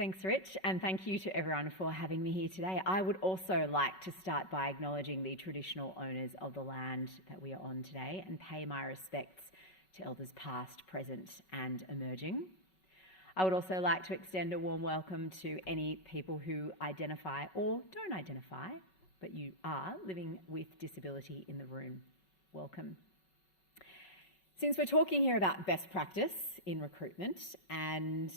Thanks, Rich, and thank you to everyone for having me here today. I would also like to start by acknowledging the traditional owners of the land that we are on today and pay my respects to elders past, present and emerging. I would also like to extend a warm welcome to any people who identify or don't identify, but you are living with disability in the room. Welcome. Since we're talking here about best practice in recruitment and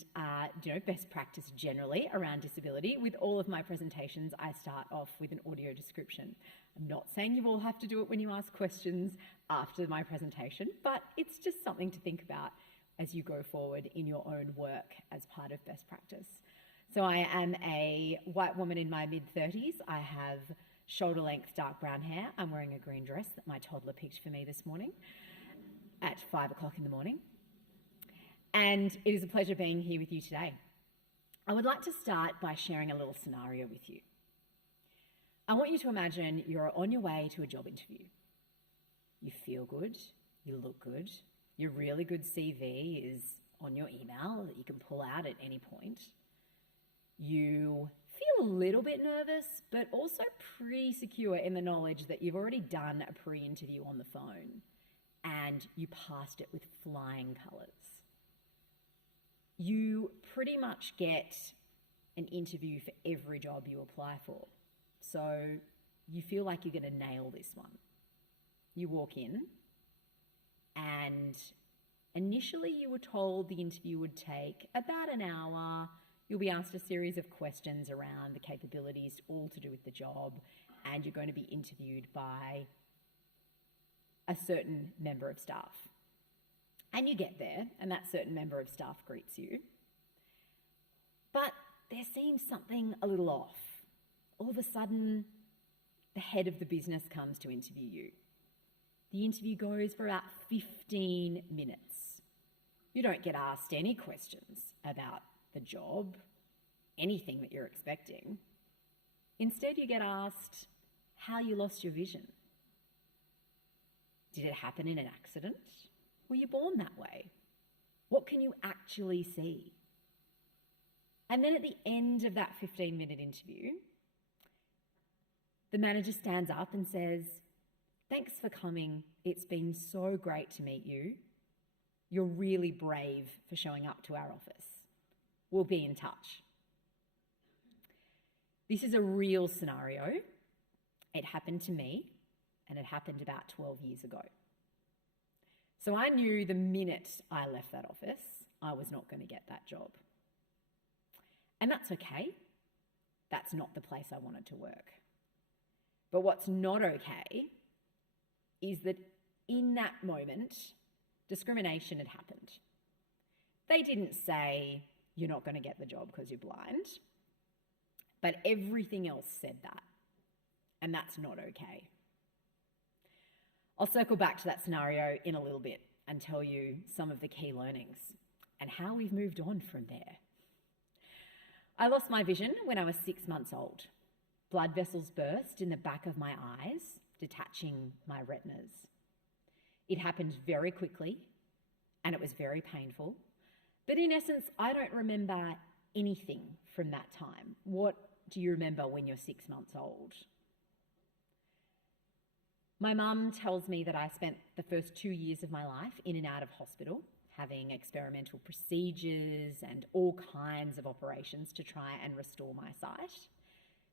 best practice generally around disability, with all of my presentations I start off with an audio description. I'm not saying you all have to do it when you ask questions after my presentation, but it's just something to think about as you go forward in your own work as part of best practice. So I am a white woman in my mid-30s. I have shoulder-length dark brown hair. I'm wearing a green dress that my toddler picked for me this morning at 5 o'clock in the morning. And it is a pleasure being here with you today. I would like to start by sharing a little scenario with you. I want you to imagine you're on your way to a job interview. You feel good, you look good, your really good CV is on your email that you can pull out at any point. You feel a little bit nervous, but also pretty secure in the knowledge that you've already done a pre-interview on the phone and you passed it with flying colours. You pretty much get an interview for every job you apply for. So you feel like you're going to nail this one. You walk in and initially you were told the interview would take about an hour. You'll be asked a series of questions around the capabilities, all to do with the job, and you're going to be interviewed by a certain member of staff. And you get there, and that certain member of staff greets you. But there seems something a little off. All of a sudden, the head of the business comes to interview you. The interview goes for about 15 minutes. You don't get asked any questions about the job, anything that you're expecting. Instead, you get asked how you lost your vision. Did it happen in an accident? Were you born that way? What can you actually see? And then at the end of that 15-minute interview, the manager stands up and says, "Thanks for coming. It's been so great to meet you. You're really brave for showing up to our office. We'll be in touch." This is a real scenario. It happened to me, and it happened about 12 years ago. So I knew the minute I left that office, I was not going to get that job. And that's okay. That's not the place I wanted to work. But what's not okay is that in that moment, discrimination had happened. They didn't say, "You're not going to get the job because you're blind," but everything else said that. And that's not okay. I'll circle back to that scenario in a little bit and tell you some of the key learnings and how we've moved on from there. I lost my vision when I was 6 months old. Blood vessels burst in the back of my eyes, detaching my retinas. It happened very quickly and it was very painful. But in essence, I don't remember anything from that time. What do you remember when you're 6 months old? My mum tells me that I spent the first 2 years of my life in and out of hospital, having experimental procedures and all kinds of operations to try and restore my sight.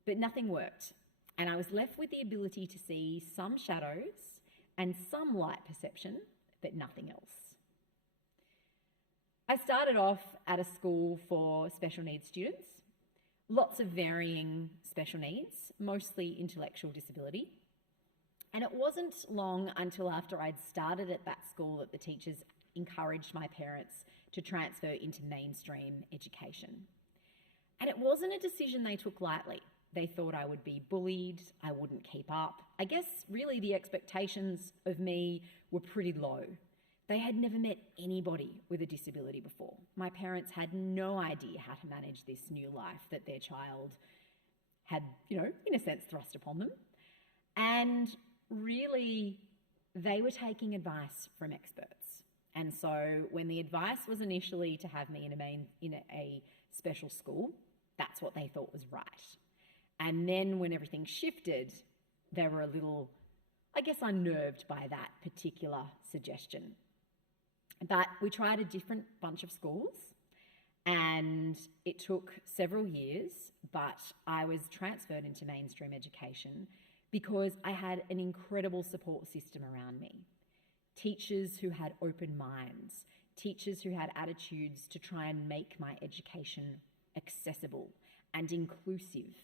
But nothing worked, and I was left with the ability to see some shadows and some light perception, but nothing else. I started off at a school for special needs students, lots of varying special needs, mostly intellectual disability. And it wasn't long until after I'd started at that school that the teachers encouraged my parents to transfer into mainstream education. And it wasn't a decision they took lightly. They thought I would be bullied, I wouldn't keep up. I guess really the expectations of me were pretty low. They had never met anybody with a disability before. My parents had no idea how to manage this new life that their child had, in a sense, thrust upon them. And really, they were taking advice from experts. And so when the advice was initially to have me in a special school. That's what they thought was right. And then when everything shifted, they were a little, I guess, unnerved by that particular suggestion. But we tried a different bunch of schools, and it took several years, but I was transferred into mainstream education because I had an incredible support system around me. Teachers who had open minds, teachers who had attitudes to try and make my education accessible and inclusive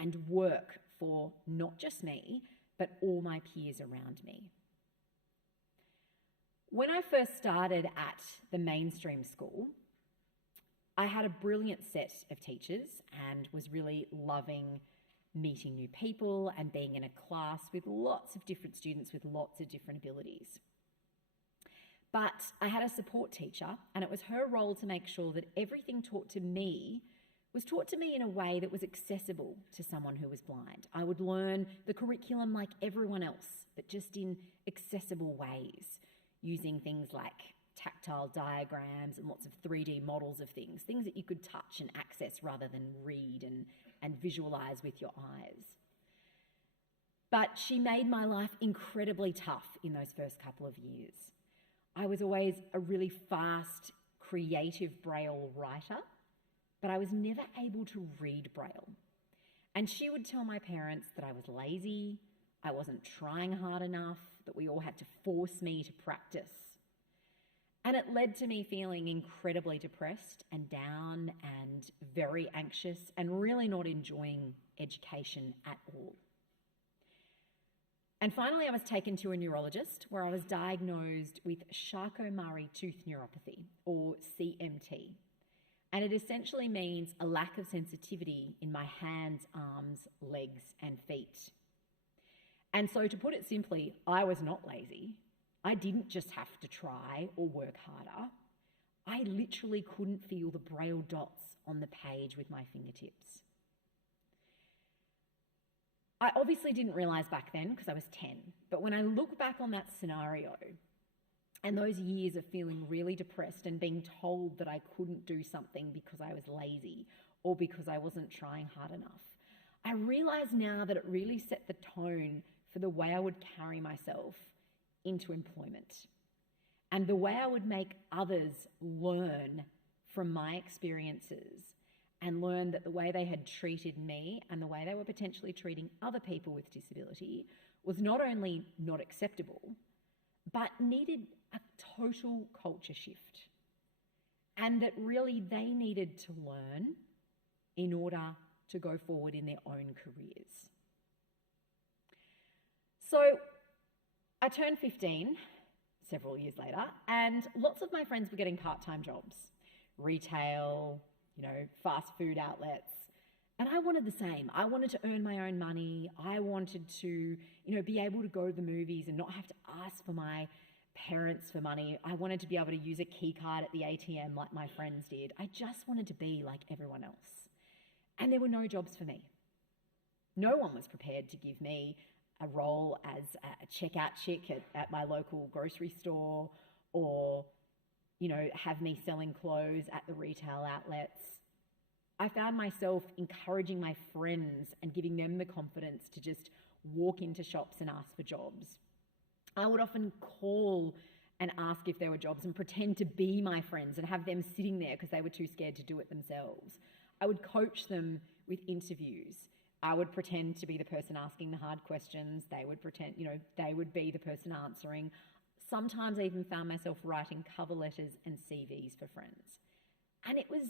and work for not just me, but all my peers around me. When I first started at the mainstream school, I had a brilliant set of teachers and was really loving meeting new people and being in a class with lots of different students with lots of different abilities. But I had a support teacher, and it was her role to make sure that everything taught to me was taught to me in a way that was accessible to someone who was blind. I would learn the curriculum like everyone else, but just in accessible ways, using things like tactile diagrams and lots of 3D models of things that you could touch and access rather than read and visualize with your eyes. But she made my life incredibly tough in those first couple of years. I was always a really fast, creative Braille writer, but I was never able to read Braille. And she would tell my parents that I was lazy, I wasn't trying hard enough, that we all had to force me to practice. And it led to me feeling incredibly depressed and down and very anxious and really not enjoying education at all. And finally, I was taken to a neurologist where I was diagnosed with Charcot-Marie-Tooth neuropathy, or CMT. And it essentially means a lack of sensitivity in my hands, arms, legs, and feet. And so to put it simply, I was not lazy. I didn't just have to try or work harder. I literally couldn't feel the Braille dots on the page with my fingertips. I obviously didn't realise back then because I was 10, but when I look back on that scenario and those years of feeling really depressed and being told that I couldn't do something because I was lazy or because I wasn't trying hard enough, I realise now that it really set the tone for the way I would carry myself into employment and the way I would make others learn from my experiences and learn that the way they had treated me and the way they were potentially treating other people with disability was not only not acceptable, but needed a total culture shift. And that really they needed to learn in order to go forward in their own careers. So I turned 15 several years later, and lots of my friends were getting part-time jobs, retail, fast food outlets. And I wanted the same. I wanted to earn my own money. I wanted to, be able to go to the movies and not have to ask for my parents for money. I wanted to be able to use a key card at the ATM like my friends did. I just wanted to be like everyone else. And there were no jobs for me. No one was prepared to give me a role as a checkout chick at my local grocery store or, have me selling clothes at the retail outlets. I found myself encouraging my friends and giving them the confidence to just walk into shops and ask for jobs. I would often call and ask if there were jobs and pretend to be my friends and have them sitting there because they were too scared to do it themselves. I would coach them with interviews. I would pretend to be the person asking the hard questions. They would pretend, they would be the person answering. Sometimes I even found myself writing cover letters and CVs for friends. And it was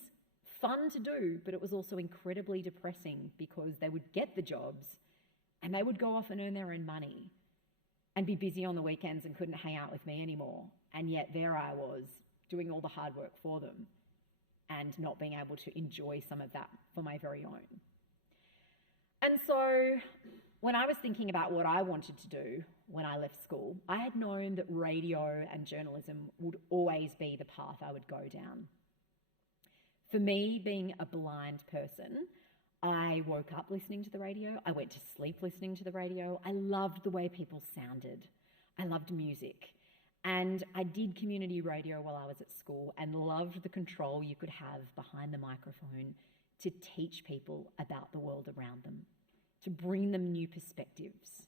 fun to do, but it was also incredibly depressing because they would get the jobs and they would go off and earn their own money and be busy on the weekends and couldn't hang out with me anymore. And yet there I was doing all the hard work for them and not being able to enjoy some of that for my very own. And so when I was thinking about what I wanted to do when I left school, I had known that radio and journalism would always be the path I would go down. For me, being a blind person, I woke up listening to the radio. I went to sleep listening to the radio. I loved the way people sounded. I loved music. And I did community radio while I was at school and loved the control you could have behind the microphone to teach people about the world around them, to bring them new perspectives.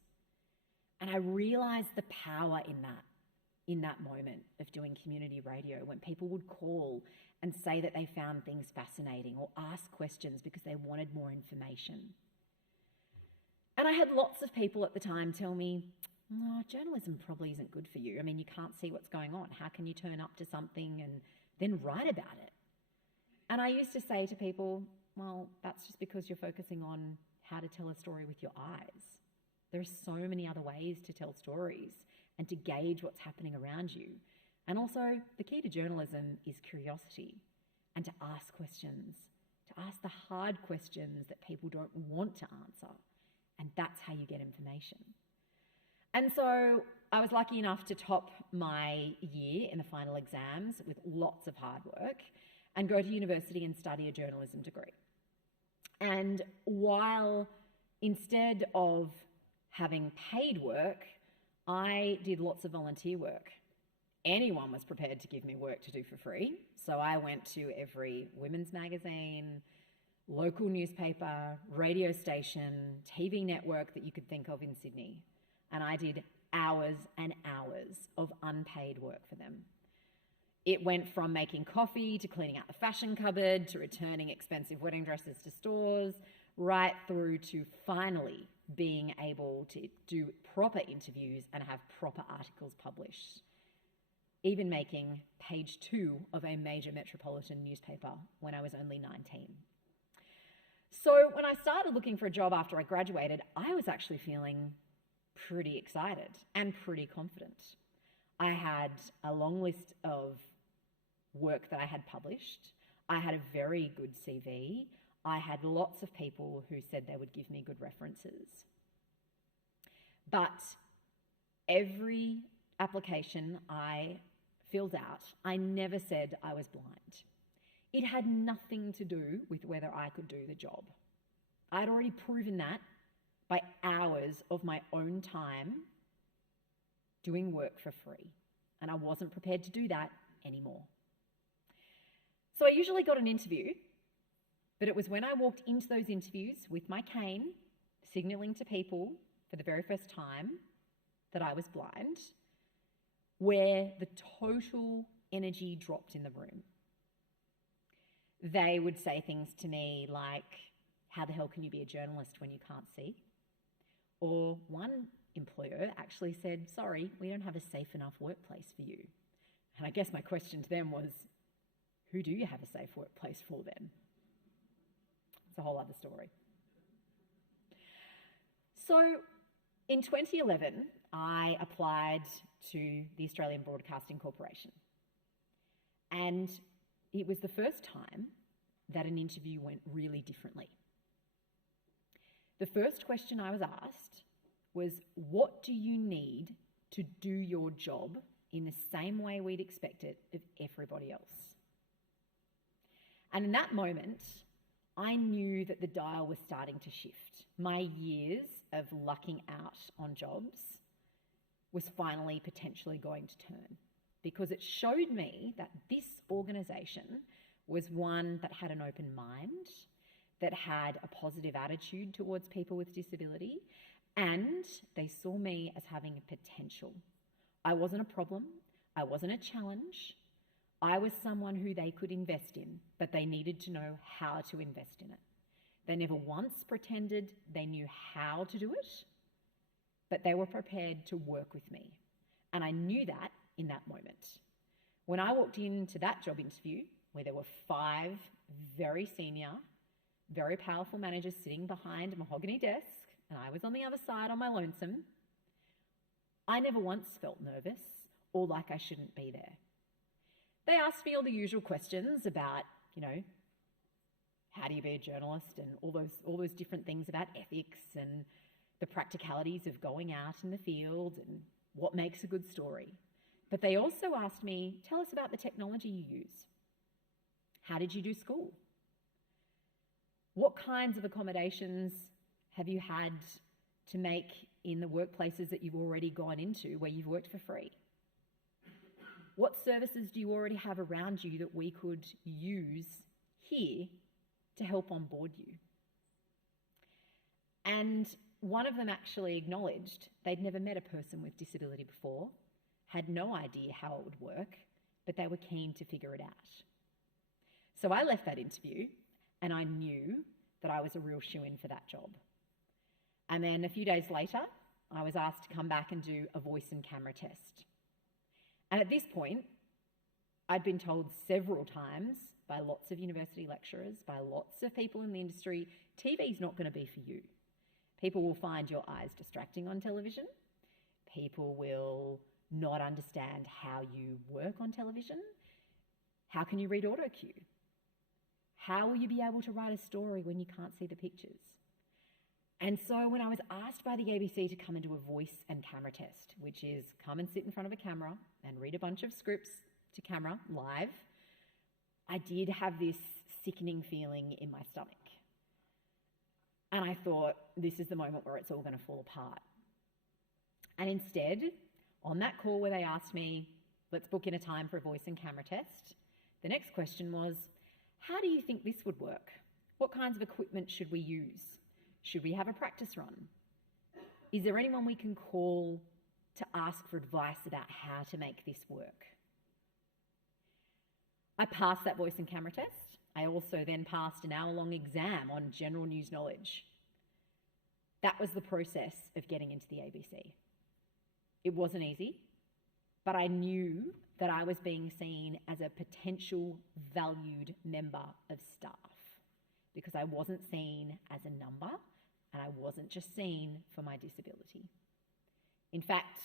And I realised the power in that moment of doing community radio, when people would call and say that they found things fascinating or ask questions because they wanted more information. And I had lots of people at the time tell me, "No, journalism probably isn't good for you. I mean, you can't see what's going on. How can you turn up to something and then write about it?" And I used to say to people, well, that's just because you're focusing on how to tell a story with your eyes. There are so many other ways to tell stories and to gauge what's happening around you. And also, the key to journalism is curiosity and to ask questions, to ask the hard questions that people don't want to answer. And that's how you get information. And so I was lucky enough to top my year in the final exams with lots of hard work and go to university and study a journalism degree. And while instead of having paid work, I did lots of volunteer work. Anyone was prepared to give me work to do for free. So I went to every women's magazine, local newspaper, radio station, TV network that you could think of in Sydney. And I did hours and hours of unpaid work for them. It went from making coffee to cleaning out the fashion cupboard to returning expensive wedding dresses to stores, right through to finally being able to do proper interviews and have proper articles published. Even making page 2 of a major metropolitan newspaper when I was only 19. So when I started looking for a job after I graduated, I was actually feeling pretty excited and pretty confident. I had a long list of work that I had published. I had a very good CV. I had lots of people who said they would give me good references. But every application I filled out, I never said I was blind. It had nothing to do with whether I could do the job. I'd already proven that by hours of my own time doing work for free. And I wasn't prepared to do that anymore. So I usually got an interview, but it was when I walked into those interviews with my cane, signalling to people for the very first time that I was blind, where the total energy dropped in the room. They would say things to me like, "How the hell can you be a journalist when you can't see?" Or one employer actually said, "Sorry, we don't have a safe enough workplace for you." And I guess my question to them was, who do you have a safe workplace for then? It's a whole other story. So in 2011, I applied to the Australian Broadcasting Corporation. And it was the first time that an interview went really differently. The first question I was asked was, what do you need to do your job in the same way we'd expect it of everybody else? And in that moment, I knew that the dial was starting to shift. My years of lucking out on jobs was finally potentially going to turn, because it showed me that this organisation was one that had an open mind, that had a positive attitude towards people with disability, and they saw me as having a potential. I wasn't a problem, I wasn't a challenge. I was someone who they could invest in, but they needed to know how to invest in it. They never once pretended they knew how to do it, but they were prepared to work with me. And I knew that in that moment. When I walked into that job interview, where there were 5 very senior, very powerful managers sitting behind a mahogany desk, and I was on the other side on my lonesome, I never once felt nervous or like I shouldn't be there. They asked me all the usual questions about, how do you be a journalist, and all those different things about ethics and the practicalities of going out in the field and what makes a good story. But they also asked me, tell us about the technology you use. How did you do school? What kinds of accommodations have you had to make in the workplaces that you've already gone into where you've worked for free? What services do you already have around you that we could use here to help onboard you? And one of them actually acknowledged they'd never met a person with disability before, had no idea how it would work, but they were keen to figure it out. So I left that interview and I knew that I was a real shoo-in for that job. And then a few days later, I was asked to come back and do a voice and camera test. And at this point, I'd been told several times by lots of university lecturers, by lots of people in the industry, TV's not going to be for you. People will find your eyes distracting on television. People will not understand how you work on television. How can you read auto cue? How will you be able to write a story when you can't see the pictures? And so when I was asked by the ABC to come and do a voice and camera test, which is come and sit in front of a camera and read a bunch of scripts to camera live, I did have this sickening feeling in my stomach. And I thought, this is the moment where it's all going to fall apart. And instead, on that call where they asked me, let's book in a time for a voice and camera test, the next question was, how do you think this would work? What kinds of equipment should we use? Should we have a practice run? Is there anyone we can call to ask for advice about how to make this work? I passed that voice and camera test. I also then passed an hour-long exam on general news knowledge. That was the process of getting into the ABC. It wasn't easy, but I knew that I was being seen as a potential valued member of staff because I wasn't seen as a number and I wasn't just seen for my disability. In fact,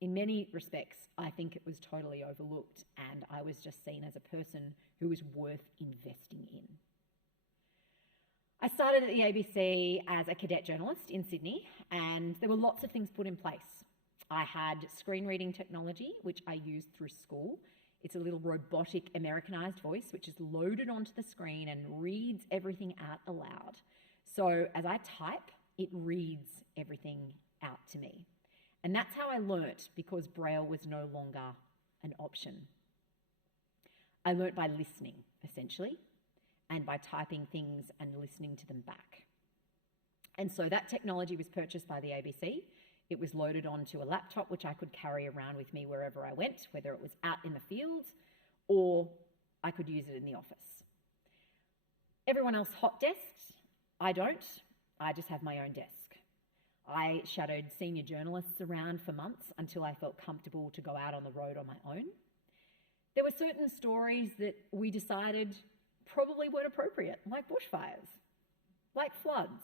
in many respects, I think it was totally overlooked and I was just seen as a person who was worth investing in. I started at the ABC as a cadet journalist in Sydney and there were lots of things put in place. I had screen reading technology, which I used through school. It's a little robotic Americanized voice, which is loaded onto the screen and reads everything out aloud. So as I type, it reads everything out to me. And that's how I learnt, because Braille was no longer an option. I learnt by listening, essentially, and by typing things and listening to them back. And so that technology was purchased by the ABC. It was loaded onto a laptop, which I could carry around with me wherever I went, whether it was out in the field or I could use it in the office. Everyone else hot desks. I don't. I just have my own desk. I shadowed senior journalists around for months until I felt comfortable to go out on the road on my own. There were certain stories that we decided probably weren't appropriate, like bushfires, like floods.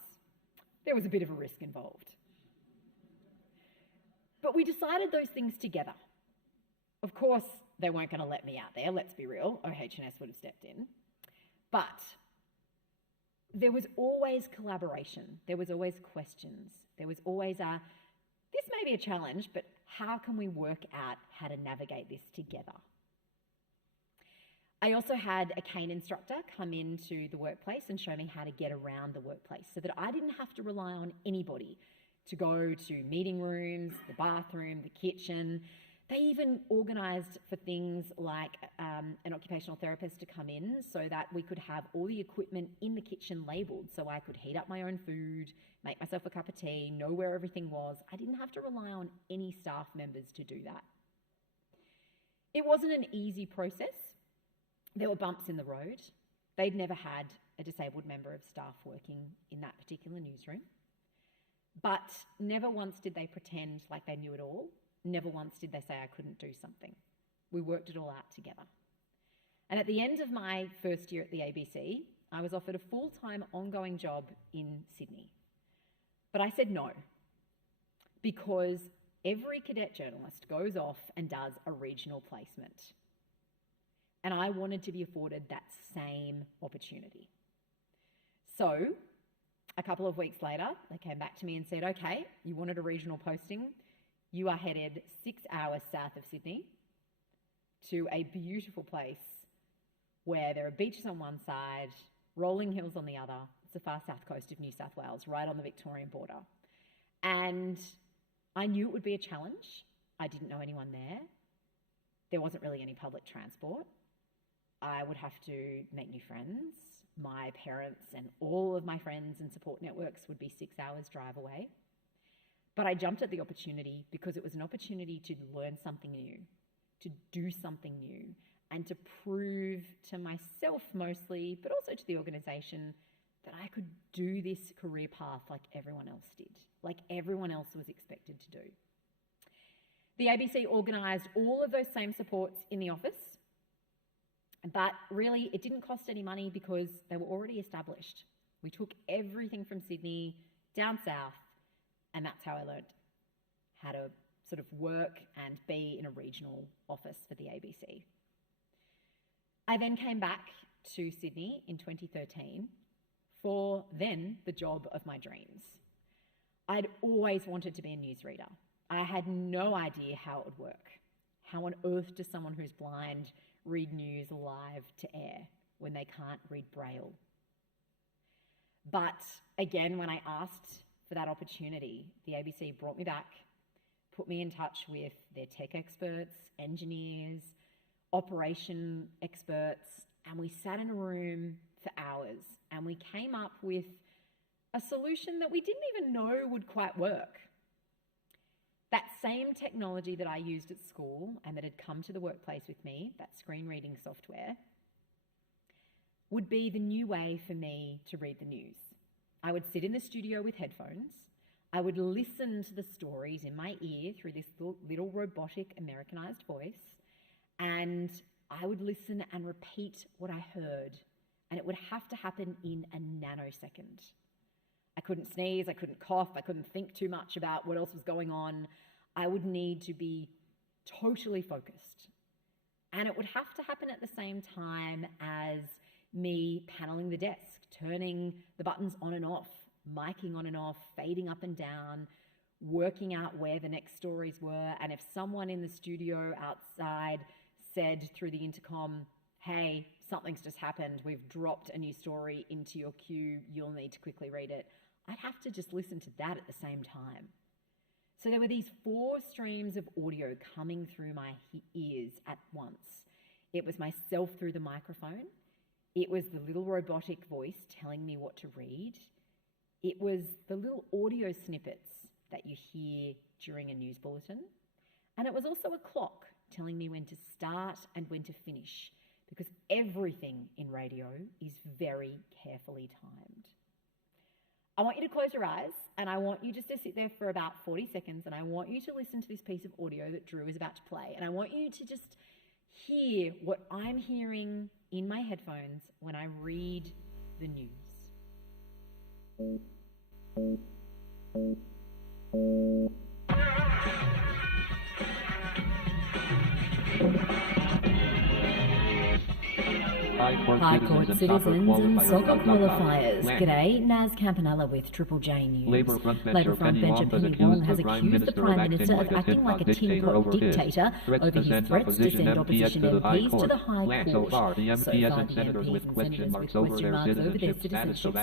There was a bit of a risk involved. But we decided those things together. Of course, they weren't going to let me out there, let's be real. OH&S would have stepped in. But there was always collaboration. There was always questions. There was always this may be a challenge, but how can we work out how to navigate this together? I also had a cane instructor come into the workplace and show me how to get around the workplace so that I didn't have to rely on anybody to go to meeting rooms, the bathroom, the kitchen. They even organised for things like an occupational therapist to come in so that we could have all the equipment in the kitchen labelled so I could heat up my own food, make myself a cup of tea, know where everything was. I didn't have to rely on any staff members to do that. It wasn't an easy process. There were bumps in the road. They'd never had a disabled member of staff working in that particular newsroom. But never once did they pretend like they knew it all. Never once did they say I couldn't do something. We worked it all out together. And at the end of my first year at the ABC, I was offered a full-time ongoing job in Sydney. But I said no, because every cadet journalist goes off and does a regional placement. And I wanted to be afforded that same opportunity. So a couple of weeks later, they came back to me and said, okay, you wanted a regional posting. You are headed 6 hours south of Sydney to a beautiful place where there are beaches on one side, rolling hills on the other. It's the far south coast of New South Wales, right on the Victorian border. And I knew it would be a challenge. I didn't know anyone there. There wasn't really any public transport. I would have to make new friends. My parents and all of my friends and support networks would be 6 hours drive away. But I jumped at the opportunity because it was an opportunity to learn something new, to do something new, and to prove to myself mostly, but also to the organisation, that I could do this career path like everyone else did, like everyone else was expected to do. The ABC organised all of those same supports in the office, but really it didn't cost any money because they were already established. We took everything from Sydney down south, and that's how I learned how to sort of work and be in a regional office for the ABC. I then came back to Sydney in 2013 for then the job of my dreams. I'd always wanted to be a newsreader. I had no idea how it would work. How on earth does someone who's blind read news live to air when they can't read Braille? But again, when I asked for that opportunity, the ABC brought me back, put me in touch with their tech experts, engineers, operation experts, and we sat in a room for hours and we came up with a solution that we didn't even know would quite work. That same technology that I used at school and that had come to the workplace with me, that screen reading software, would be the new way for me to read the news. I would sit in the studio with headphones. I would listen to the stories in my ear through this little robotic Americanized voice, and I would listen and repeat what I heard, and it would have to happen in a nanosecond. I couldn't sneeze, I couldn't cough, I couldn't think too much about what else was going on. I would need to be totally focused. And it would have to happen at the same time as me paneling the desk, turning the buttons on and off, micing on and off, fading up and down, working out where the next stories were. And if someone in the studio outside said through the intercom, "Hey, something's just happened, we've dropped a new story into your queue, you'll need to quickly read it," I'd have to just listen to that at the same time. So there were these 4 streams of audio coming through my ears at once. It was myself through the microphone. It was the little robotic voice telling me what to read. It was the little audio snippets that you hear during a news bulletin. And it was also a clock telling me when to start and when to finish, because everything in radio is very carefully timed. I want you to close your eyes and I want you just to sit there for about 40 seconds and I want you to listen to this piece of audio that Drew is about to play, and I want you to just hear what I'm hearing in my headphones when I read the news. High Court citizens and soccer qualifiers. G'day, Naz Campanella with Triple J News. Labour frontbencher Penny Wong has accused the Prime Minister of acting like a tin pot dictator over his threats to send opposition MPs to the High Court. So far, the MPs and senators with question marks over their citizenship status have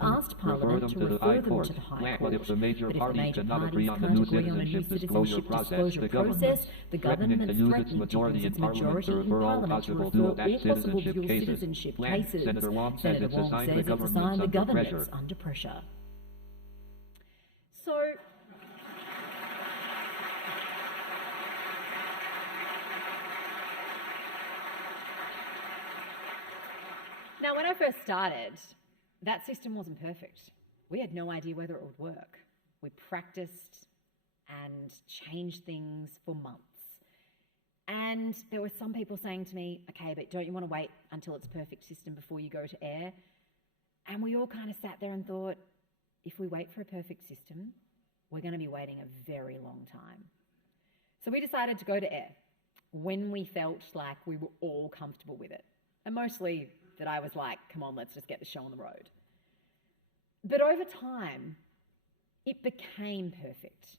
asked Parliament to refer them to the High Court. But if the major parties can't agree on a new citizenship disclosure process, the government threatens majority in Parliament to refer all possible dual citizenship cases. Senator Wong says it's a sign the government's under pressure. So, now when I first started, that system wasn't perfect. We had no idea whether it would work. We practiced and changed things for months. And there were some people saying to me, "Okay, but don't you want to wait until it's a perfect system before you go to air?" And we all kind of sat there and thought, if we wait for a perfect system, we're going to be waiting a very long time. So we decided to go to air when we felt like we were all comfortable with it. And mostly that I was like, come on, let's just get the show on the road. But over time, it became perfect.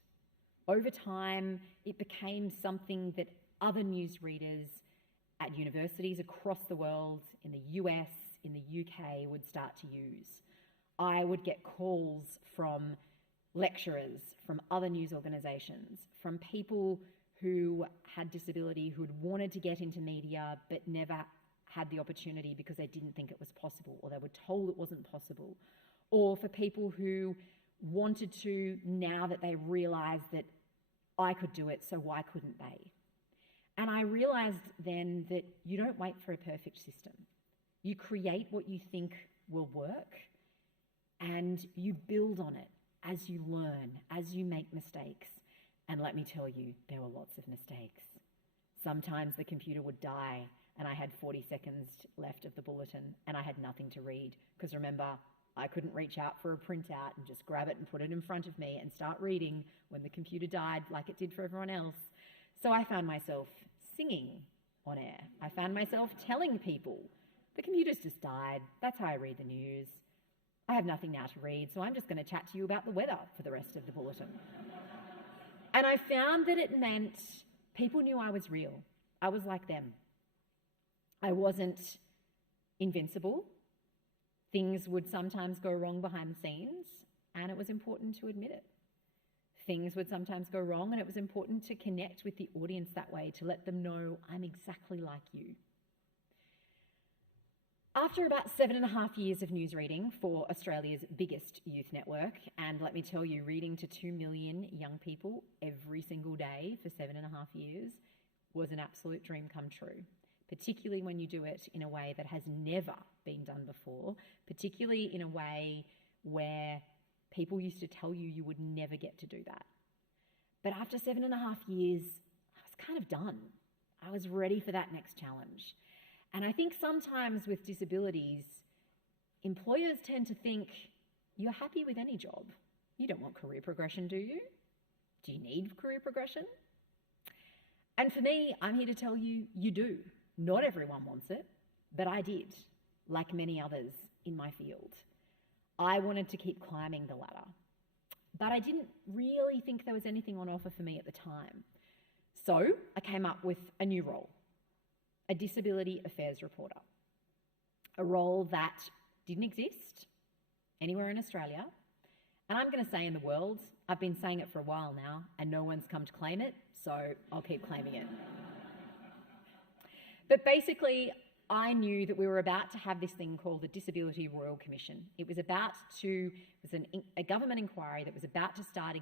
Over time, it became something that other newsreaders at universities across the world, in the US, in the UK, would start to use. I would get calls from lecturers, from other news organisations, from people who had disability, who'd wanted to get into media but never had the opportunity because they didn't think it was possible, or they were told it wasn't possible, or for people who wanted to now that they realised that I could do it, so why couldn't they? And I realised then that you don't wait for a perfect system. You create what you think will work, and you build on it as you learn, as you make mistakes. And let me tell you, there were lots of mistakes. Sometimes the computer would die and I had 40 seconds left of the bulletin and I had nothing to read, because remember, I couldn't reach out for a printout and just grab it and put it in front of me and start reading when the computer died like it did for everyone else. So I found myself singing on air. I found myself telling people, the computer's just died, that's how I read the news. I have nothing now to read, so I'm just going to chat to you about the weather for the rest of the bulletin. And I found that it meant people knew I was real. I was like them. I wasn't invincible. Things would sometimes go wrong behind the scenes, and it was important to admit it. Things would sometimes go wrong, and it was important to connect with the audience that way, to let them know I'm exactly like you. After about 7.5 years of news reading for Australia's biggest youth network, and let me tell you, reading to 2 million young people every single day for 7.5 years was an absolute dream come true, particularly when you do it in a way that has never been done before, particularly in a way where people used to tell you you would never get to do that. But after 7.5 years, I was kind of done. I was ready for that next challenge. And I think sometimes with disabilities, employers tend to think, you're happy with any job. You don't want career progression, do you? Do you need career progression? And for me, I'm here to tell you, you do. Not everyone wants it, but I did, like many others in my field. I wanted to keep climbing the ladder, but I didn't really think there was anything on offer for me at the time. So I came up with a new role. A disability affairs reporter, a role that didn't exist anywhere in Australia, and I'm going to say in the world. I've been saying it for a while now, and no one's come to claim it, so I'll keep claiming it. But basically, I knew that we were about to have this thing called the Disability Royal Commission. It was a government inquiry that was about to start